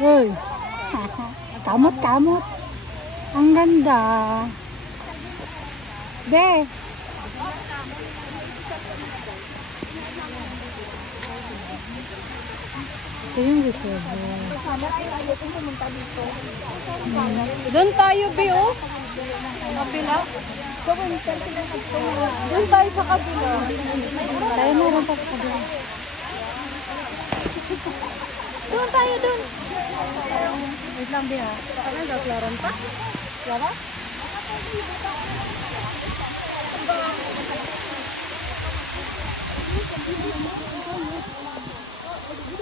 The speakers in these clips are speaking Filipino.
Uy. Kamot, kamot. Ang ganda. Be. Ito yung reserve. Doon tayo, Be, oh. Kapila. Doon tayo sa kabila. Tayo meron pa sa kabila. Doon tayo, doon. Wait lang, Be, ha. Ano, gaklaran pa? Wala?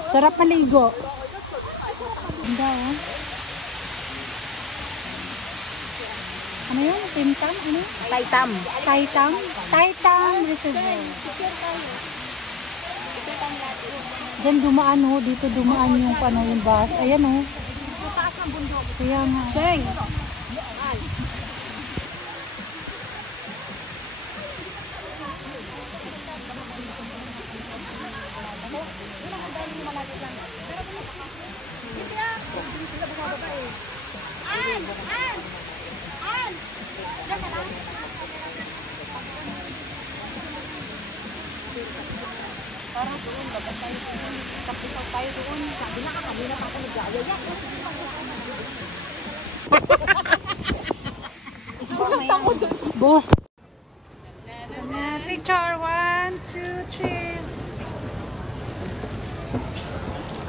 Sarap maligo. Ganda, oh. Ano yun? Timtam? Ano? Taitam. Taitam? Taitam Reservoir. Diyan dumaan, oh. Dito dumaan yung ano, yung bus. Ayan, oh. Taas ng bundok. Kaya nga. Seng. Parang doon, dapat tayo doon. Kapisaw tayo doon. Sabi na kanina pa ako nag-aaway. Boss. Picture 1, 2, 3.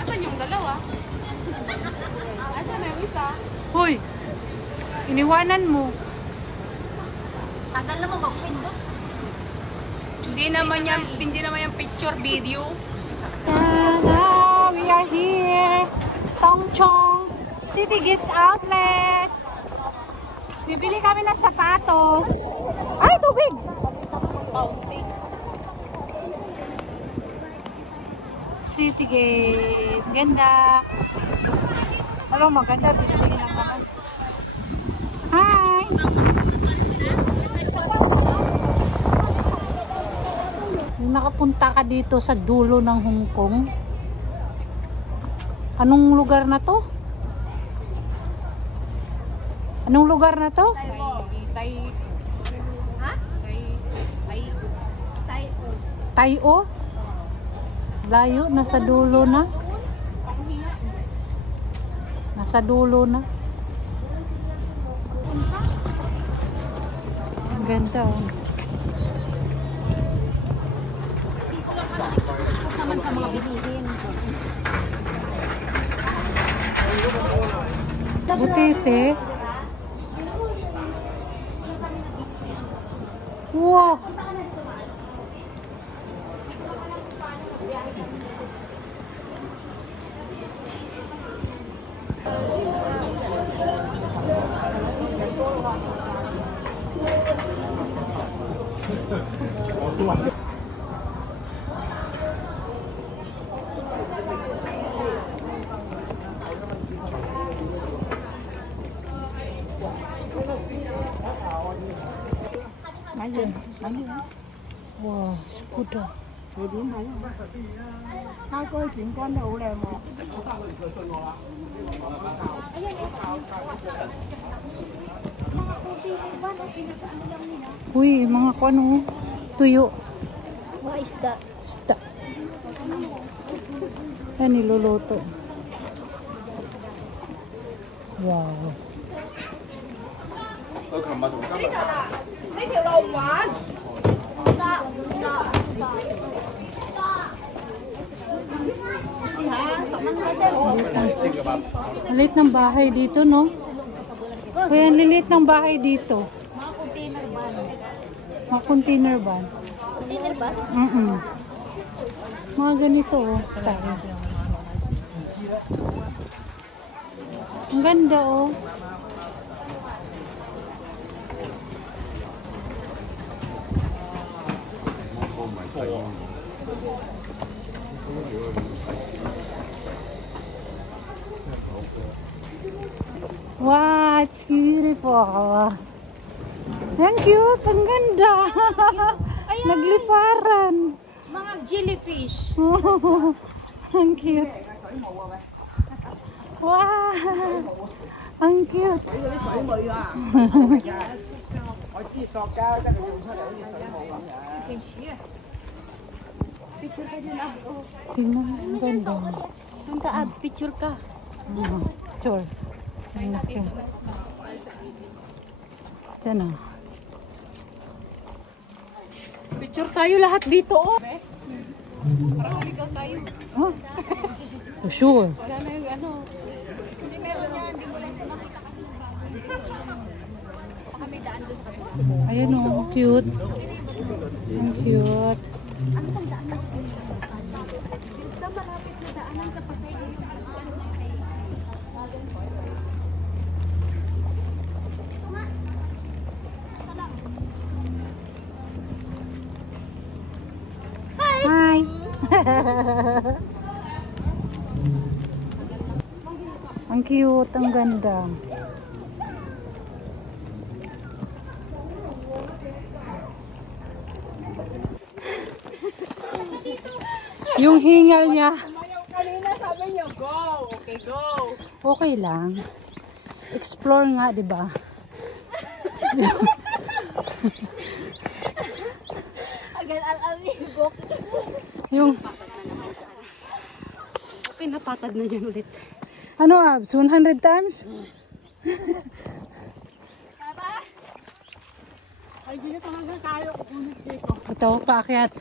Asan yung dalawa? Asan na yung isa? Hoy! Iniwanan mo. Tagal naman mag-pindot. Hindi naman yung picture video. Tada! We are here! Tongchong City Gifts Outlet! Bibili kami ng sapatos. Ay, tubig! City Gate. Ganda. Alam, maganda. Bibili lang naman. Hi! Nakapunta ka dito sa dulo ng Hong Kong. Anong lugar na to? Anong lugar na to? Tayo? Layo, nasa dulo na. Nasa dulo na. Ang ganda, oh. Naman sa mga bilihin. Butete. Wow. Ayun. Wow, scooter. Uy, mga ano, tuyo. Mga isda. Isda. Yan, niluluto. Wow. Lilit ng bahay dito, no? Kaya lilit ng bahay dito. Mga container van. Mga container van. Container van? Mga ganito, oh. Style. Ang ganda, oh. Wow, it's beautiful. Ang cute, ang ganda. Nagliparan. Mga jellyfish. Ang cute. Wow! Ang cute! Picture ka din, Abs. Oh. Tingnan mo, ang ganda. Doon ka, Abs. Picture ka. Sure. Ang laki. Diyan o. Picture tayo lahat dito, oh. Parang ligaw tayo. Oh. For sure. Wala na yung ano. Hindi meron yan. Hindi mo lang siya makita kasi ng bago. Baka may daan doon sa kabila. Ayan o, cute. Ang cute. Ano bang daanan? Dito malapit na daanan sa Pasay yung ano na may ito nga. Salam. Hi! Ang cute, ang ganda. Yung hingal niya. Kanina sabi niyo, go! Okay, go! Okay lang. Explore nga, di ba? Agad al-al ni Gok. Yung, Okay, napatad na dyan ulit. ano Abs? 100 times? Tata! Ay, hindi na talaga tayo. Ulit dito. Ito, paakyat.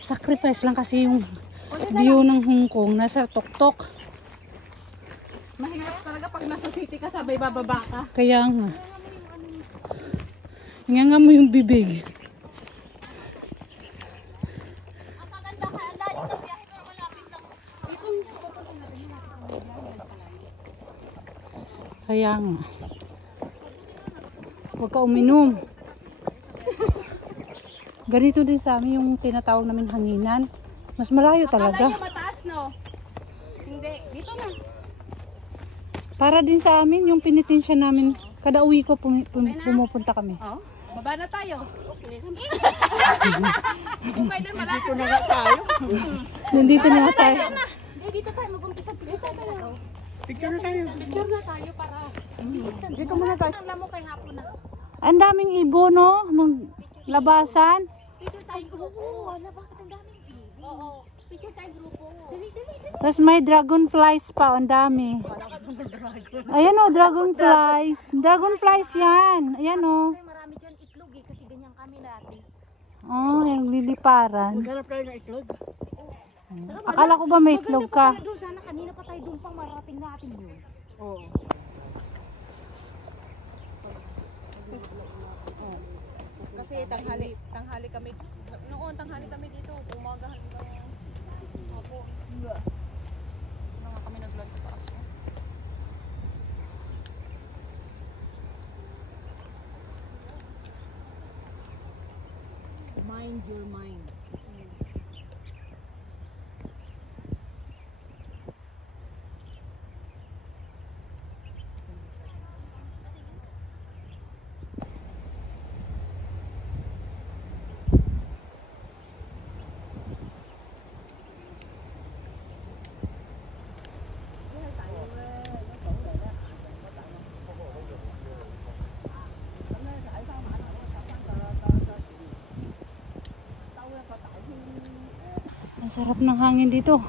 Sacrifice lang kasi yung view ng Hong Kong. Nasa tuktok. Mahirap talaga pag nasa city ka, sabay bababa ka. Kaya nga. Nga mo yung bibig. Ang maganda ka, ang layo ng biyahe pero malapit lang. Kaya nga. Huwag ka uminom. Ganito din sa amin yung tinatawag namin hanginan. Mas malayo Akala talaga. niyo mataas, no? Hindi, dito na. Para din sa amin yung pinitensya namin. Kada uwi ko pumupunta kami. Oh, baba na tayo. Okay. Dito na nga tayo. Nandito na tayo. Hindi, dito tayo. Mag-umpisa dito tayo. Picture na tayo. Picture na tayo para. Dito muna tayo. Alam mo kay hapon na. Ang daming ibo, no? Nung labasan. Picture tayo grupo. Wala, bakit ang daming ibo? Oo. Picture tayo grupo. Dali, dali, dali. Tapos may dragonflies pa. Ang dami. Ayan o, dragonflies. Dragonflies yan. Ayan o. Kasi marami dyan itlog eh. Kasi ganyan kami dati. Oh, yung liliparan. Maghanap tayo ng itlog. Akala ko ba may itlog ka? Doon sana kanina pa tayo doon pang marating natin yun. Oo. Kasi tanghali kami. Noon tanghali kami dito. Umaga hanggang hapon. Na nga kami nag-vlog sa taas. Mind your mind. Ang sarap ng hangin dito.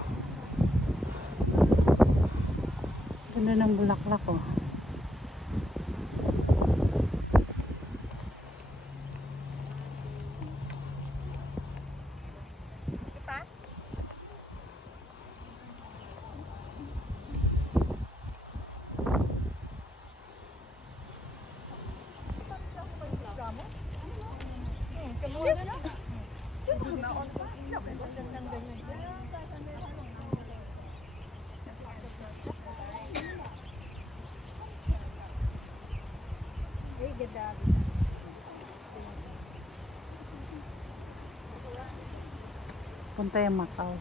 Ganda ng bulaklak oh. Punta yung Macau.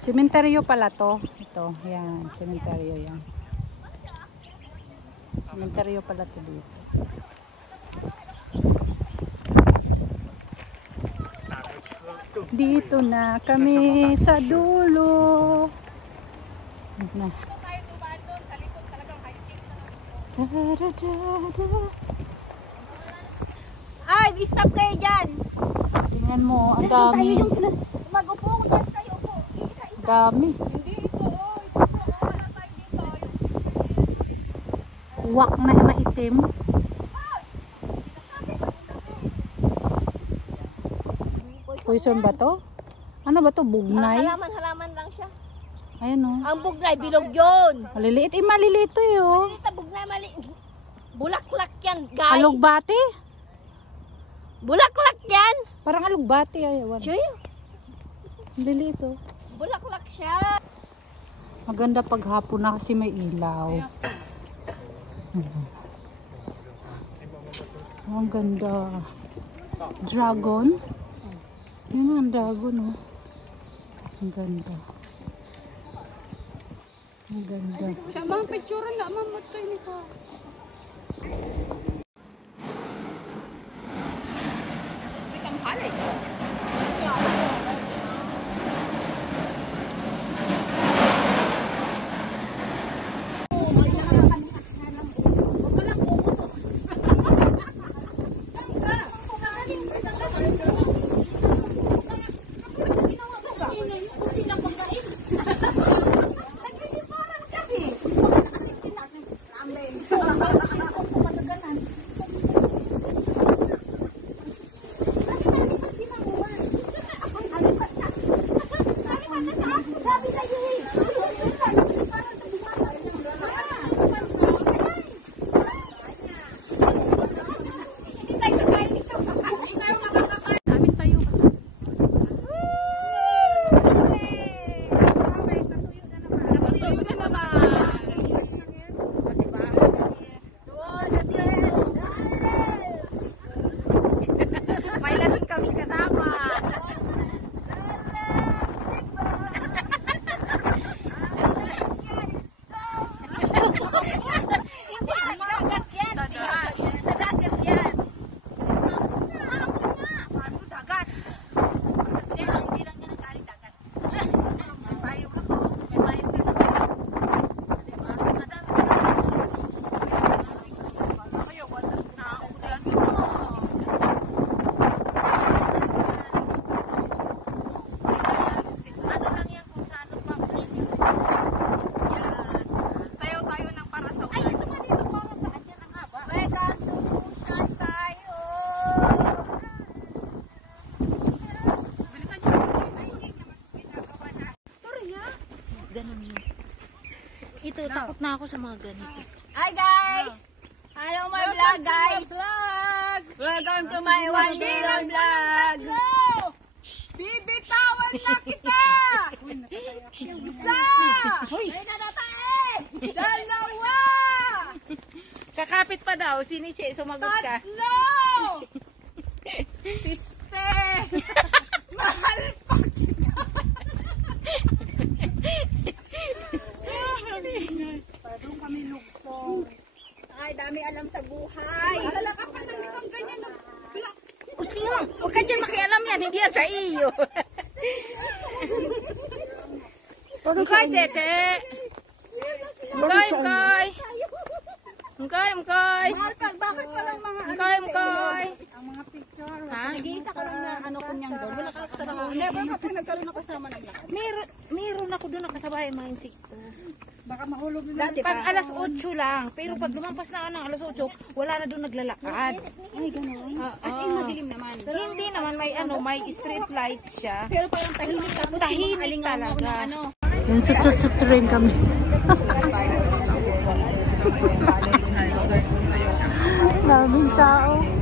Sementeryo pala to. Ito, yan, sementeryo yan. Cemetery pala ito dito. Dito na kami sa dulo. Na. Ay, stop kayo dyan. Tingnan mo, ang Tayo dami. yung mag-upo. Dyan kayo po. Dami. Hindi ito. Wala tayo dito. Uwak na maitim. Poison ba to? Ano ba to? Bugnay? Halaman lang siya. Ayan o. Ang bugnay, bilog yun. Maliliit. Maliliit to yun. Malita, bugnay, bulaklak yan, guys. Alugbati? Bulaklak yan. Parang alugbati. Ayawan. Joy, Maliliit o. bulaklak siya. Maganda paghapon na kasi may ilaw. Ang ganda. Dragon? Yan ang dragon oh. Ang ganda. Ang ganda. Siya, mga picture na, mamatay ni pa. Ikang halay. Ito, takot na ako sa mga ganito. Hi guys! Hello my vlog guys! Welcome to my one day long vlog! Bibitawan na kita! Isa! Dalawa! Kakapit pa daw, siniche, sumagot ka. Tatlo! Piste! Mahal pa kita! Parang kami lugsong. Ay, dami alam sa buhay. Alala ka pa ng isang ganyan na blocks. Huwag ka dyan makialam yan, hindi yan sa iyo. Mungkoy, Cheche. Mungkoy, mungkoy. Mungkoy, mungkoy. Bakit palang mga Mungkoy, mungkoy. Ang mga picture. Ha? nag-iisa ka lang na ano kunyang doon. Wala ka Never ka pa nagkaroon ako kasama ng lahat. Meron ako doon nakasabay mga insekto. Baka mahulog na. Dati Pag alas 8 lang, pero pag lumampas na ako ng alas 8, wala na doon naglalakad. Ay, gano'n. As in, madilim naman. Hindi naman may street lights siya. Pero parang tahimik tapos Tahimik talaga. ano. Yung sut rin kami. Daming tao.